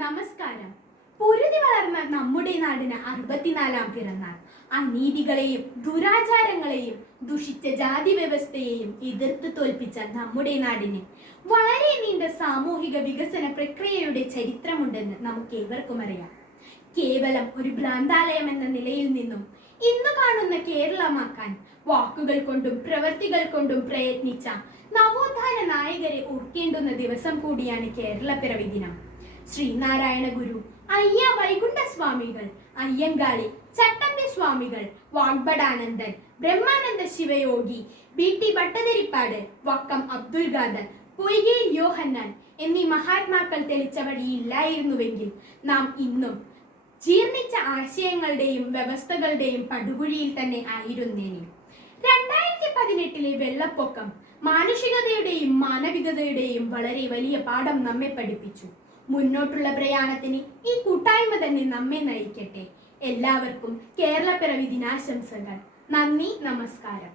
നമസ്കാരം. പൊരുതി വളർന്ന നമ്മുടെ നാടിന് 64-ാം പിറന്നാൾ. അനീതികളെയും ദുരാചാരങ്ങളെയും ദുഷിച്ച ജാതി വ്യവസ്ഥയെയും എതിർത്ത് തോൽപ്പിച്ച നമ്മുടെ നാടിന് വളരെ നീണ്ട സാമൂഹിക വികസന പ്രക്രിയയുടെ ചരിത്രമുണ്ടെന്ന് നമുക്ക് ഏവർക്കും അറിയാം. കേവലം ഒരു ഭ്രാന്താലയം എന്ന നിലയിൽ നിന്നും ഇന്ന് കാണുന്ന കേരളമാക്കാൻ വാക്കുകൾ കൊണ്ടും പ്രവൃത്തികൾ കൊണ്ടും പ്രയത്നിച്ച നവോത്ഥാന നായകരെ ഓർക്കേണ്ടുന്ന ദിവസം കൂടിയാണ് കേരളപ്പിറവി ദിനം. ശ്രീനാരായണ ഗുരു, അയ്യ വൈകുണ്ഠ സ്വാമികൾ, അയ്യങ്കാളി, ചട്ടമ്പി സ്വാമികൾ, വാഗ്ഭടാനന്ദൻ, ബ്രഹ്മാനന്ദ ശിവയോഗി, ബി.ടി. ഭട്ടതിരിപ്പാട്, വക്കം അബ്ദുൽ ഖാദർ, പൊയ്കയിൽ യോഹന്നാൻ എന്നീ മഹാത്മാക്കൾ തെളിച്ച വഴിയില്ലായിരുന്നുവെങ്കിൽ നാം ഇന്നും ജീർണിച്ച ആശയങ്ങളുടെയും വ്യവസ്ഥകളുടെയും പടുകുഴിയിൽ തന്നെ ആയിരുന്നേനെ. 2018 വെള്ളപ്പൊക്കം മാനുഷികതയുടെയും മാനവികതയുടെയും വളരെ വലിയ പാഠം നമ്മെ പഠിപ്പിച്ചു. മുന്നോട്ടുള്ള പ്രയാണത്തിന് ഈ കൂട്ടായ്മ തന്നെ നമ്മെ നയിക്കട്ടെ. എല്ലാവർക്കും കേരളപ്പിറവി ദിനാശംസകൾ. നന്ദി, നമസ്കാരം.